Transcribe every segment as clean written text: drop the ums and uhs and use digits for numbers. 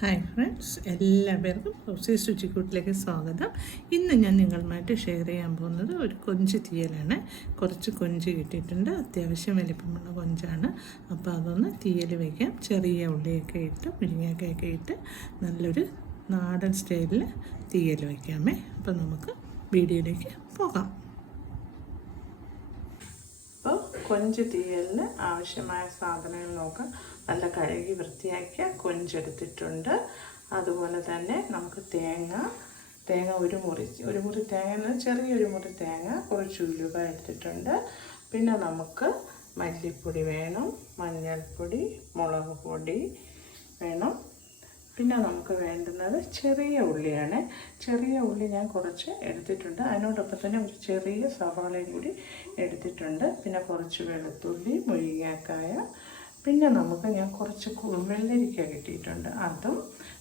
Hi friends, എല്ലാവർക്കും റോസീസ് രുചിക്കൂട്ടിലേക്ക് സ്വാഗതം. ഇന്ന് ഞാൻ നിങ്ങളുമായിട്ട് ഷെയർ ചെയ്യാൻ പോകുന്നത് ഒരു കൊഞ്ച് തീയലാണ്. കുറച്ച് കൊഞ്ച് കിട്ടിയിട്ടുണ്ട്, അത്യാവശ്യം വലിപ്പമുള്ള കൊഞ്ചാണ്. അപ്പോൾ അതൊന്ന് തീയൽ വയ്ക്കാം. ചെറിയ ഉള്ളിയൊക്കെ ഇട്ട് മുരിങ്ങയൊക്കെ ഇട്ട് നല്ലൊരു നാടൻ സ്റ്റൈലിൽ തീയൽ വയ്ക്കാമേ. അപ്പോൾ നമുക്ക് വീഡിയോയിലേക്ക് പോകാം. അപ്പോൾ കൊഞ്ച് തീയലിന് ആവശ്യമായ സാധനങ്ങൾ നോക്കാം. നല്ല കഴുകി വൃത്തിയാക്കിയ കൊഞ്ചെടുത്തിട്ടുണ്ട്. അതുപോലെ തന്നെ നമുക്ക് തേങ്ങ ഒരു മുറി തേങ്ങ, ചെറിയൊരു മുറി തേങ്ങ, കുറച്ച് ഉലുവ എടുത്തിട്ടുണ്ട്. പിന്നെ നമുക്ക് മല്ലിപ്പൊടി വേണം, മഞ്ഞൾപ്പൊടി, മുളക് പൊടി വേണം. പിന്നെ നമുക്ക് വേണ്ടുന്നത് ചെറിയ ഉള്ളിയാണ്. ചെറിയ ഉള്ളി ഞാൻ കുറച്ച് എടുത്തിട്ടുണ്ട്. അതിനോടൊപ്പം തന്നെ ഒരു ചെറിയ സവാളയും കൂടി എടുത്തിട്ടുണ്ട്. പിന്നെ കുറച്ച് വെളുത്തുള്ളി, മുരിങ്ങക്കായ, പിന്നെ ഞാൻ കുറച്ച് വെള്ളരിക്ക കിട്ടിയിട്ടുണ്ട്. അതും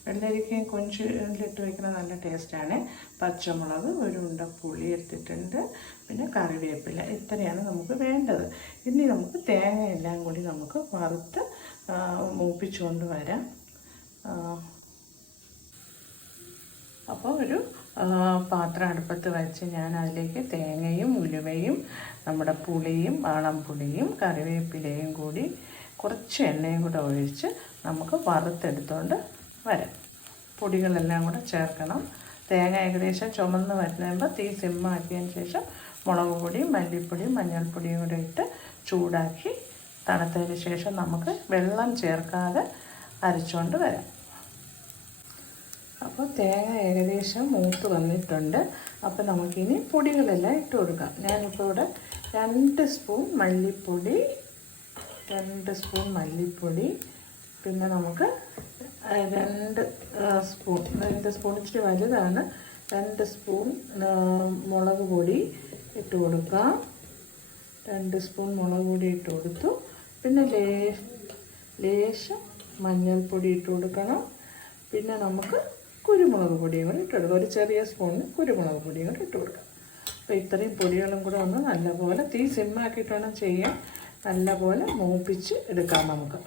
വെള്ളരിക്കയും കൊഞ്ചിലിട്ട് വയ്ക്കുന്ന നല്ല ടേസ്റ്റാണ്. പച്ചമുളക്, ഒരു ഉണ്ട പുളി എടുത്തിട്ടുണ്ട്. പിന്നെ കറിവേപ്പില. ഇത്രയാണ് നമുക്ക് വേണ്ടത്. ഇനി നമുക്ക് തേങ്ങ എല്ലാം കൂടി നമുക്ക് വറുത്ത് മൂപ്പിച്ചുകൊണ്ട് വരാം. അപ്പോൾ ഒരു പാത്രം അടുപ്പത്ത് വെച്ച് ഞാൻ അതിലേക്ക് തേങ്ങയും ഉലുവയും നമ്മുടെ പുളിയും വാളംപുളിയും കറിവേപ്പിലയും കൂടി കുറച്ച് എണ്ണയും കൂടെ ഒഴിച്ച് നമുക്ക് വറുത്തെടുത്തുകൊണ്ട് വരാം. പൊടികളെല്ലാം കൂടെ ചേർക്കണം. തേങ്ങ ഏകദേശം ചുമന്ന് വരുമ്പോൾ തീ സിമ്മാക്കിയതിന് ശേഷം മുളക് പൊടിയും മല്ലിപ്പൊടിയും മഞ്ഞൾപ്പൊടിയും കൂടെ ഇട്ട് ചൂടാക്കി തണുത്തതിന് ശേഷം നമുക്ക് വെള്ളം ചേർക്കാതെ അരച്ചുകൊണ്ട് വരാം. അപ്പോൾ തേങ്ങ ഏകദേശം മൂത്ത് വന്നിട്ടുണ്ട്. അപ്പോൾ നമുക്കിനി പൊടികളെല്ലാം ഇട്ട് കൊടുക്കാം. ഞാനിപ്പോൾ ഇവിടെ 2 സ്പൂൺ മല്ലിപ്പൊടി, പിന്നെ നമുക്ക് 2 സ്പൂൺ ഇച്ചിരി വലുതാണ്, 2 സ്പൂൺ മുളക് പൊടി ഇട്ട് കൊടുക്കാം. 2 സ്പൂൺ മുളക് പൊടി ഇട്ട് കൊടുത്തു. പിന്നെ ലേശം മഞ്ഞൾപ്പൊടി ഇട്ട് കൊടുക്കണം. പിന്നെ നമുക്ക് കുരുമുളക് പൊടിയും കൂടി ഇട്ട് കൊടുക്കാം. ഒരു ചെറിയ സ്പൂണിന് കുരുമുളക് പൊടിയും കൂടി ഇട്ട് കൊടുക്കാം. അപ്പോൾ ഇത്രയും പൊടികളും കൂടെ ഒന്ന് നല്ലപോലെ തീ സിമ്മാക്കിയിട്ട് വേണം ചെയ്യാൻ. നല്ലപോലെ മൂപ്പിച്ച് എടുക്കാം നമുക്ക്.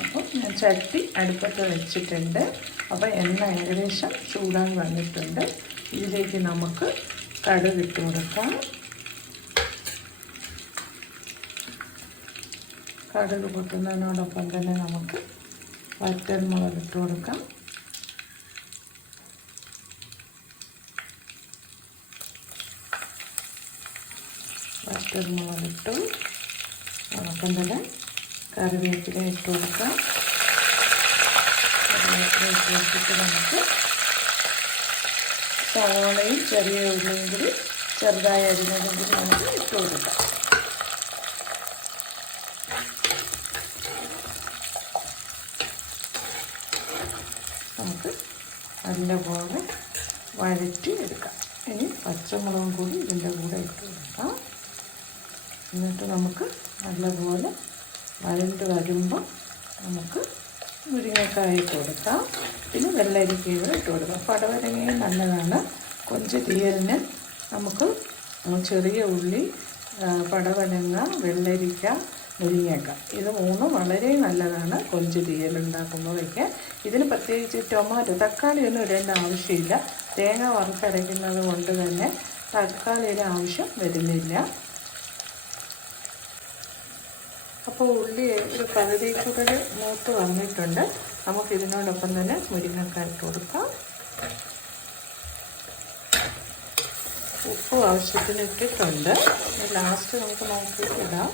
അപ്പോൾ ഞാൻ ചട്ടി അടുപ്പത്ത് വെച്ചിട്ടുണ്ട്. അപ്പോൾ എണ്ണ ഏകദേശം ചൂടാൻ വന്നിട്ടുണ്ട്. ഇതിലേക്ക് നമുക്ക് കടുക് ഇട്ട് കൊടുക്കാം. കടുക് പൊട്ടുന്നതിനോടൊപ്പം തന്നെ നമുക്ക് വറ്റൽമുളക് ഇട്ട് കൊടുക്കാം. വറ്റൽമുളക് ഇട്ടു. അതോടൊപ്പം തന്നെ കറിവേപ്പില ഇട്ട് കൊടുക്കാം. കറിവേപ്പില ഇട്ട് കൊടുത്തിട്ട് നമുക്ക് സവാളയും ചെറിയ ഉള്ളിയും കൂടി ചെറുതായി അരിഞ്ഞതും കൂടി നമുക്ക് ഇട്ട് കൊടുക്കാം. നമുക്ക് നല്ലപോലെ വഴറ്റി എടുക്കാം. ഇനി പച്ചമുളകും കൂടി ഇതിൻ്റെ കൂടെ ഇട്ട് കൊടുക്കാം. എന്നിട്ട് നമുക്ക് നല്ലപോലെ വഴണ്ട് വരുമ്പോൾ നമുക്ക് മുരിങ്ങക്കായ ഇട്ട് കൊടുക്കാം. പിന്നെ വെള്ളരിക്കയും ഇട്ട് കൊടുക്കാം. പടവലങ്ങയും നല്ലതാണ് കൊഞ്ച് തീയലിന്. നമുക്ക് ചെറിയ ഉള്ളി, പടവലങ്ങ, വെള്ളരിക്ക, മുരിങ്ങക്ക, ഇത് മൂന്നും വളരെ നല്ലതാണ് കൊഞ്ച് തീയൽ ഉണ്ടാക്കുമ്പോൾ വയ്ക്കാൻ. ഇതിന് പ്രത്യേകിച്ച് തക്കാളിയൊന്നും ഇടേണ്ട ആവശ്യമില്ല. തേങ്ങ വറുത്തരയ്ക്കുന്നത് കൊണ്ട് തന്നെ തക്കാളിയുടെ ആവശ്യം വരുന്നില്ല. അപ്പോൾ ഉള്ളി ഒരു പകുതി കൂടെ മൂത്ത് വന്നിട്ടുണ്ട്. നമുക്കിതിനോടൊപ്പം തന്നെ മുരിങ്ങക്കായ ഇട്ട് കൊടുക്കാം. ഉപ്പ് ആവശ്യത്തിന് ഇട്ടിട്ടുണ്ട്. ലാസ്റ്റ് നമുക്ക് നോക്കിയിട്ട് ഇടാം.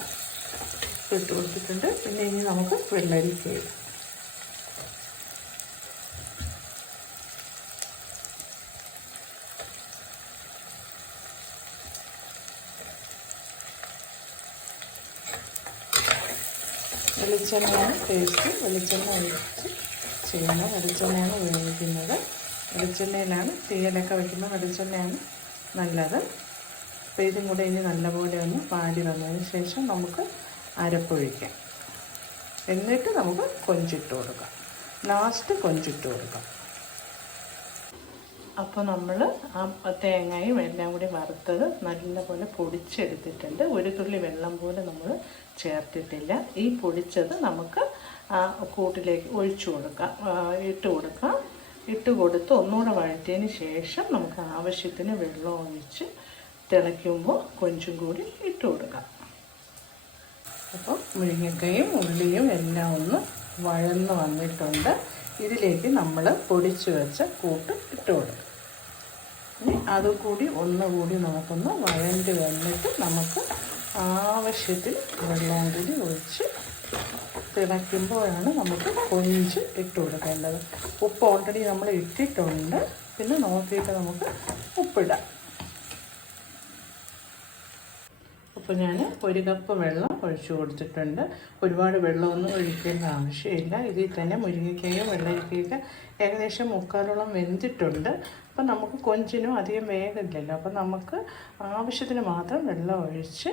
ഇട്ട് കൊടുത്തിട്ടുണ്ട്. പിന്നെ ഇനി നമുക്ക് വെള്ളരിക്ക ഇടാം. വെളിച്ചെണ്ണയാണ് ടേസ്റ്റ്. വെളിച്ചെണ്ണ ഒഴിച്ച് ചെയ്യണം. വെളിച്ചെണ്ണയാണ് ഉപയോഗിക്കുന്നത്. വെളിച്ചെണ്ണയിലാണ് തീയലൊക്കെ വയ്ക്കുമ്പോൾ വെളിച്ചെണ്ണയാണ് നല്ലത്. അപ്പോൾ ഇതും കൂടെ ഇനി നല്ലപോലെ ഒന്ന് പാടി വന്നതിന് ശേഷം നമുക്ക് അരപ്പൊഴിക്കാം. എന്നിട്ട് നമുക്ക് കൊഞ്ചിട്ട് കൊടുക്കാം. ലാസ്റ്റ് കൊഞ്ചിട്ട് കൊടുക്കാം. അപ്പോൾ നമ്മൾ ആ തേങ്ങയും എല്ലാം കൂടി വറുത്തത് നല്ലപോലെ പൊടിച്ചെടുത്തിട്ടുണ്ട്. ഒരു തുള്ളി വെള്ളം പോലും നമ്മൾ ചേർത്തിട്ടില്ല. ഈ പൊടിച്ചത് നമുക്ക് ആ കൂട്ടിലേക്ക് ഒഴിച്ചു കൊടുക്കാം, ഇട്ട് കൊടുത്ത് ഒന്നുകൂടെ വഴറ്റിയതിന് ശേഷം നമുക്ക് ആവശ്യത്തിന് വെള്ളം ഒഴിച്ച് തിളയ്ക്കുമ്പോൾ കൊഞ്ചും കൂടി ഇട്ട് കൊടുക്കാം. അപ്പോൾ മുരിങ്ങക്കയും ഉള്ളിയും എല്ലാം ഒന്ന് വഴന്ന് വന്നിട്ടുണ്ട്. ഇതിലേക്ക് നമ്മൾ പൊടിച്ച് വെച്ച കൂട്ട് ഇട്ട് കൊടുക്കും. ഇനി അതുകൂടി ഒന്നുകൂടി നമുക്കൊന്ന് വഴണ്ടി വന്നിട്ട് നമുക്ക് ആവശ്യത്തിന് വെള്ളം കൂടി ഒഴിച്ച് തിളയ്ക്കുമ്പോഴാണ് നമുക്ക് കൊഞ്ച് ഇട്ട് കൊടുക്കേണ്ടത്. ഉപ്പ് ഓൾറെഡി നമ്മൾ ഇട്ടിട്ടുണ്ട്, പിന്നെ നോക്കിയിട്ട് നമുക്ക് ഉപ്പിടാം. അപ്പോൾ ഞാൻ 1 കപ്പ് വെള്ളം ഒഴിച്ചു കൊടുത്തിട്ടുണ്ട്. ഒരുപാട് വെള്ളമൊന്നും ഒഴിക്കേണ്ട ആവശ്യമില്ല. ഇതിൽ തന്നെ മുരിങ്ങയ്ക്കയും വെള്ളരിക്കയൊക്കെ ഏകദേശം 3/4 വെന്തിട്ടുണ്ട്. അപ്പം നമുക്ക് കൊഞ്ചിനും അധികം വേഗമില്ലല്ലോ. അപ്പം നമുക്ക് ആവശ്യത്തിന് മാത്രം വെള്ളം ഒഴിച്ച്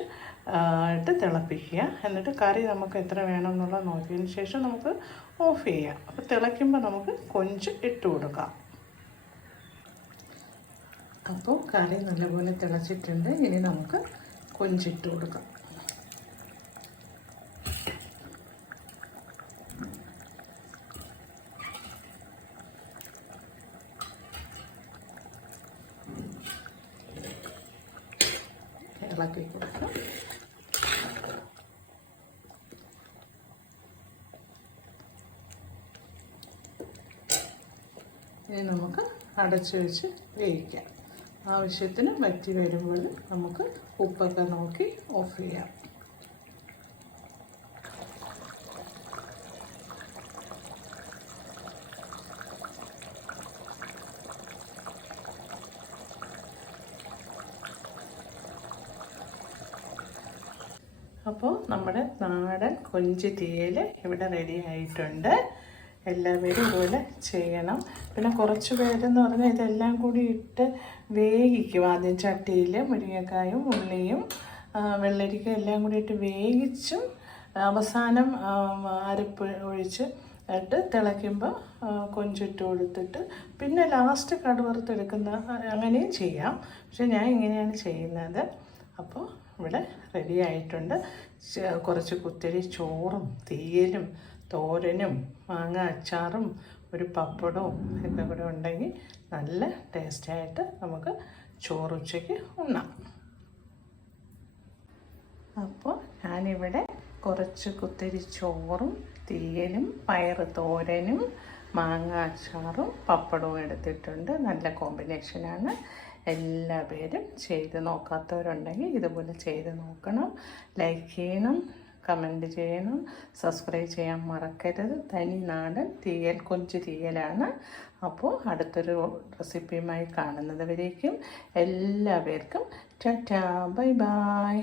ഇട്ട് തിളപ്പിക്കുക. എന്നിട്ട് കറി നമുക്ക് എത്ര വേണമെന്നുള്ളത് നോക്കിയതിന് ശേഷം നമുക്ക് ഓഫ് ചെയ്യാം. അപ്പോൾ തിളയ്ക്കുമ്പോൾ നമുക്ക് കൊഞ്ച് ഇട്ട് കൊടുക്കാം. അപ്പോൾ കറി നല്ലപോലെ തിളച്ചിട്ടുണ്ട്. ഇനി നമുക്ക് കൊഞ്ചിട്ട് കൊടുക്കാം. ഇളക്കി കൊടുക്കാം. ഇനി നമുക്ക് അടച്ചു വെച്ച് വേവിക്കാം. ആവശ്യത്തിന് വറ്റി വരുമ്പോൾ നമുക്ക് ഉപ്പൊക്കെ നോക്കി ഓഫ് ചെയ്യാം. അപ്പോൾ നമ്മുടെ നാടൻ കൊഞ്ച് തീയൽ ഇവിടെ റെഡി ആയിട്ടുണ്ട്. എല്ലാവരും ഇതുപോലെ ചെയ്യണം. പിന്നെ കുറച്ച് പേരെന്ന് പറഞ്ഞാൽ ഇതെല്ലാം കൂടി ഇട്ട് വേവിക്കും. ആദ്യം ചട്ടിയിൽ മുരിങ്ങക്കായും ഉള്ളിയും വെള്ളരിക്ക എല്ലാം കൂടി ഇട്ട് വേവിച്ചും അവസാനം അരപ്പ് ഒഴിച്ച് ഇട്ട് തിളയ്ക്കുമ്പോൾ കൊഞ്ചിട്ട് കൊടുത്തിട്ട് പിന്നെ ലാസ്റ്റ് കടുവറുത്തെടുക്കുന്ന അങ്ങനെയും ചെയ്യാം. പക്ഷെ ഞാൻ ഇങ്ങനെയാണ് ചെയ്യുന്നത്. അപ്പോൾ ഇവിടെ റെഡി ആയിട്ടുണ്ട്. കുറച്ച് കുത്തരി ചോറും തീയലും തോരനും മാങ്ങ അച്ചാറും ഒരു പപ്പടവും ഒക്കെ കൂടെ ഉണ്ടെങ്കിൽ നല്ല ടേസ്റ്റായിട്ട് നമുക്ക് ചോറുച്ചയ്ക്ക് ഉണ്ണാം. അപ്പോൾ ഞാനിവിടെ കുറച്ച് കുത്തരി ചോറും തീയലും പയറ് തോരനും മാങ്ങ അച്ചാറും പപ്പടവും എടുത്തിട്ടുണ്ട്. നല്ല കോമ്പിനേഷനാണ്. എല്ലാ പേരും ചെയ്ത് നോക്കാത്തവരുണ്ടെങ്കിൽ ഇതുപോലെ ചെയ്ത് നോക്കണം. ലൈക്ക് ചെയ്യണം, കമൻറ്റ് ചെയ്യണം, സബ്സ്ക്രൈബ് ചെയ്യാൻ മറക്കരുത്. തനി നാടൻ തീയൽ കൊഞ്ച് തീയലാണ്. അപ്പോൾ അടുത്തൊരു റെസിപ്പിയുമായി കാണുന്നത് വരേക്കും എല്ലാവർക്കും ടാറ്റാ, ബൈ ബൈ.